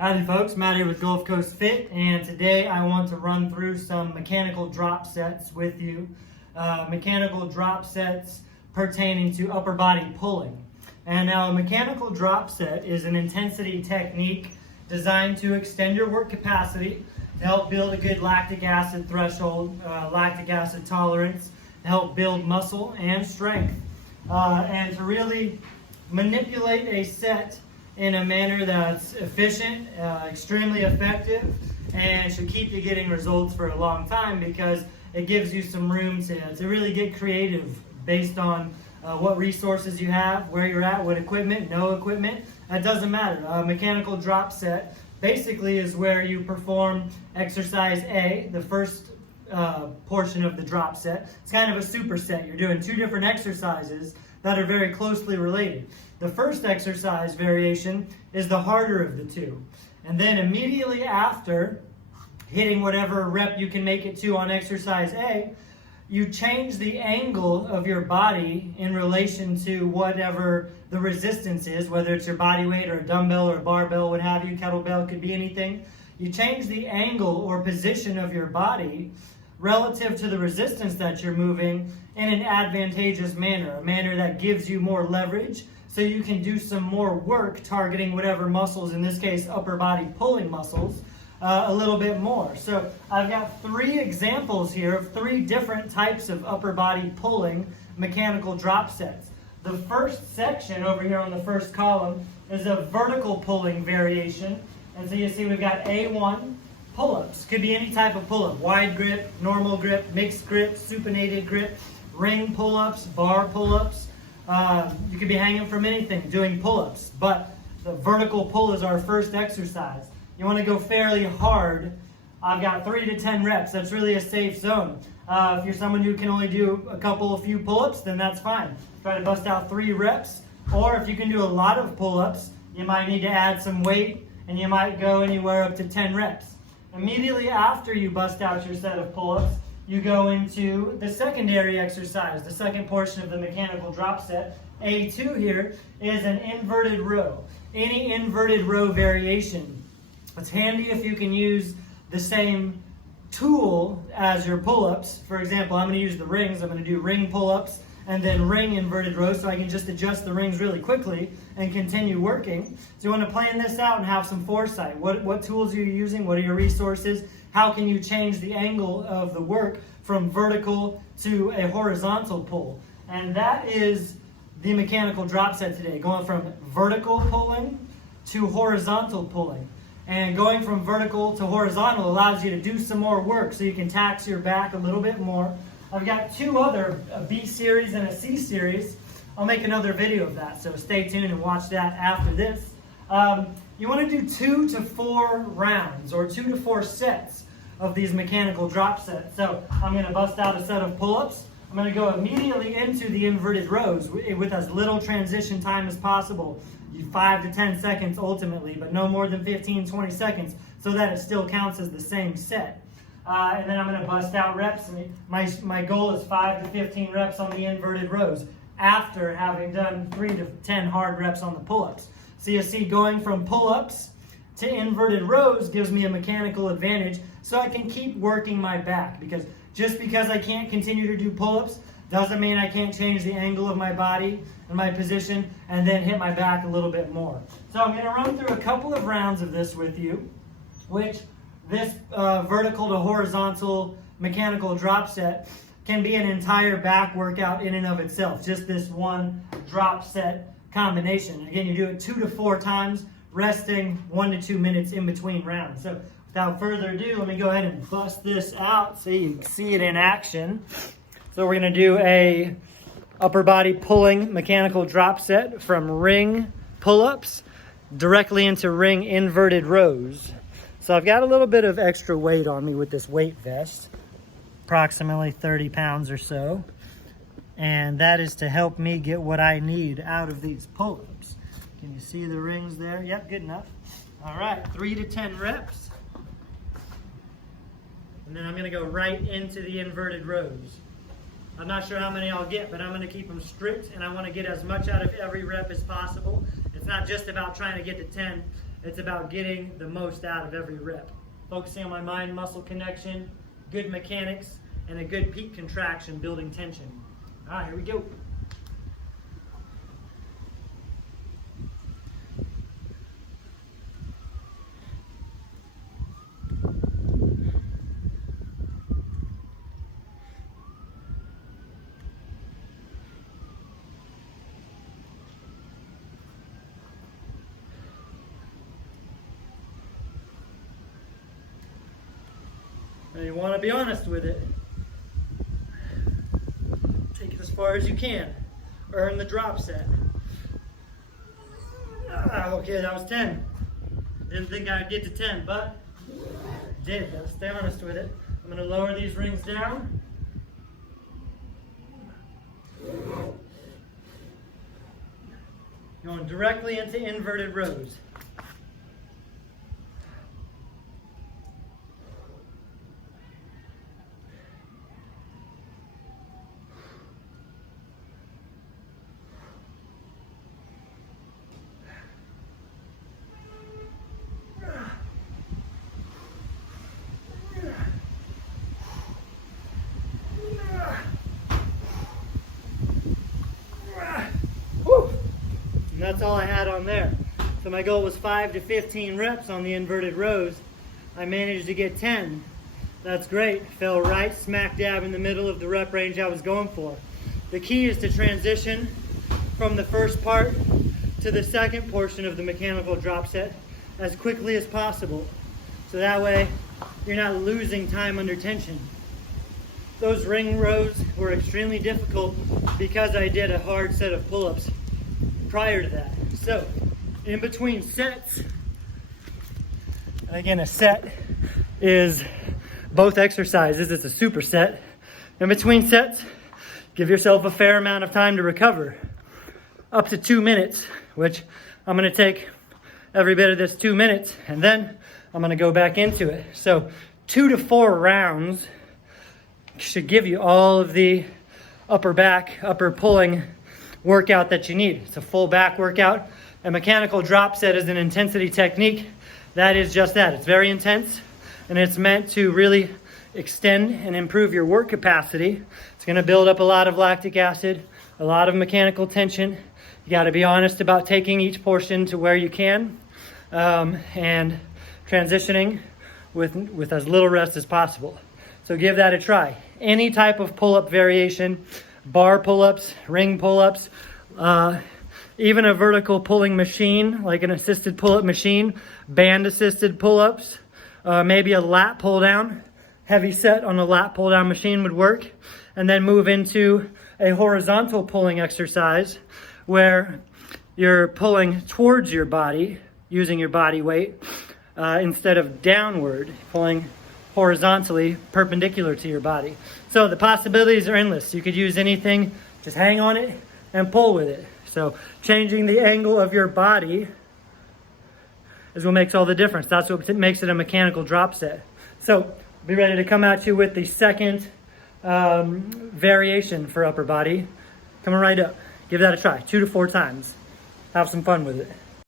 Howdy folks, Matt here with Gulf Coast Fit, and today I want to run through some mechanical drop sets with you. Mechanical drop sets pertaining to upper body pulling. And now a mechanical drop set is an intensity technique designed to extend your work capacity, to help build a good lactic acid threshold, lactic acid tolerance, to help build muscle and strength, and to really manipulate a set in a manner that's efficient, extremely effective, and should keep you getting results for a long time because it gives you some room to really get creative based on what resources you have, where you're at, what equipment, no equipment. That doesn't matter. A mechanical drop set basically is where you perform exercise A, the first portion of the drop set. It's kind of a superset. You're doing two different exercises that are very closely related. The first exercise variation is the harder of the two. And then immediately after hitting whatever rep you can make it to on exercise A, you change the angle of your body in relation to whatever the resistance is, whether it's your body weight or a dumbbell or a barbell, what have you, kettlebell, could be anything. You change the angle or position of your body relative to the resistance that you're moving in an advantageous manner, a manner that gives you more leverage so you can do some more work targeting whatever muscles, in this case upper body pulling muscles, a little bit more. So I've got three examples here of three different types of upper body pulling mechanical drop sets. The first section over here on the first column is a vertical pulling variation. And so you see we've got A1 pull-ups. Could be any type of pull-up. Wide grip, normal grip, mixed grip, supinated grip, ring pull-ups, bar pull-ups. You could be hanging from anything doing pull-ups. But the vertical pull is our first exercise. You want to go fairly hard. I've got 3 to 10 reps. That's really a safe zone. If you're someone who can only do a few pull-ups, then that's fine. Try to bust out 3 reps. Or if you can do a lot of pull-ups, you might need to add some weight, and you might go anywhere up to 10 reps. Immediately after you bust out your set of pull-ups, you go into the secondary exercise, the second portion of the mechanical drop set. A2 here is an inverted row. Any inverted row variation. It's handy if you can use the same tool as your pull-ups. For example, I'm going to use the rings. I'm going to do ring pull-ups and then ring inverted rows so I can just adjust the rings really quickly and continue working. So you want to plan this out and have some foresight. What tools are you using? What are your resources? How can you change the angle of the work from vertical to a horizontal pull? And that is the mechanical drop set today, going from vertical pulling to horizontal pulling. And going from vertical to horizontal allows you to do some more work so you can tax your back a little bit more. I've got 2 other, a B series and a C series. I'll make another video of that, so stay tuned and watch that after this. You want to do 2 to 4 rounds or 2 to 4 sets of these mechanical drop sets. So I'm going to bust out a set of pull-ups. I'm going to go immediately into the inverted rows with as little transition time as possible. 5 to 10 seconds ultimately, but no more than 15, 20 seconds so that it still counts as the same set. And then I'm going to bust out reps. My goal is 5 to 15 reps on the inverted rows after having done 3 to 10 hard reps on the pull-ups. So you see, going from pull-ups to inverted rows gives me a mechanical advantage so I can keep working my back, because just because I can't continue to do pull-ups doesn't mean I can't change the angle of my body and my position and then hit my back a little bit more. So I'm going to run through a couple of rounds of this with you, which this vertical to horizontal mechanical drop set can be an entire back workout in and of itself, just this one drop set combination. Again, you do it 2 to 4 times, resting 1 to 2 minutes in between rounds. So without further ado, let me go ahead and bust this out so you can see it in action. So we're going to do a upper body pulling mechanical drop set from ring pull-ups directly into ring inverted rows. So I've got a little bit of extra weight on me with this weight vest, approximately 30 pounds or so. And that is to help me get what I need out of these pull-ups. Can you see the rings there? Yep, good enough. All right, 3 to 10 reps. And then I'm going to go right into the inverted rows. I'm not sure how many I'll get, but I'm going to keep them strict, and I want to get as much out of every rep as possible. It's not just about trying to get to 10. It's about getting the most out of every rep. Focusing on my mind-muscle connection, good mechanics, and a good peak contraction, building tension. All right, here we go. And you want to be honest with it. Take it as far as you can. Earn the drop set. Okay, that was 10. Didn't think I'd get to 10, but did. Gotta stay honest with it. I'm going to lower these rings down. Going directly into inverted rows. And that's all I had on there. So my goal was 5 to 15 reps on the inverted rows. I managed to get 10. That's great. Fell right smack dab in the middle of the rep range I was going for. The key is to transition from the first part to the second portion of the mechanical drop set as quickly as possible. So that way you're not losing time under tension. Those ring rows were extremely difficult because I did a hard set of pull-ups prior to that. So, in between sets, and again, a set is both exercises. It's a superset. In between sets, give yourself a fair amount of time to recover. Up to 2 minutes, which I'm going to take every bit of this 2 minutes, and then I'm going to go back into it. So 2 to 4 rounds should give you all of the upper back, upper pulling workout that you need. It's a full back workout. A mechanical drop set is an intensity technique. That is just that. It's very intense, and it's meant to really extend and improve your work capacity. It's going to build up a lot of lactic acid, a lot of mechanical tension. You got to be honest about taking each portion to where you can, and transitioning with as little rest as possible. So give that a try. Any type of pull-up variation, bar pull-ups, ring pull-ups, even a vertical pulling machine, like an assisted pull-up machine, band-assisted pull-ups, maybe a lat pull-down, heavy set on a lat pull-down machine would work, and then move into a horizontal pulling exercise where you're pulling towards your body, using your body weight, instead of downward, pulling horizontally, perpendicular to your body. So the possibilities are endless. You could use anything, just hang on it and pull with it. So changing the angle of your body is what makes all the difference. That's what makes it a mechanical drop set. So be ready to come at you with the second variation for upper body. Coming right up. Give that a try, 2 to 4 times. Have some fun with it.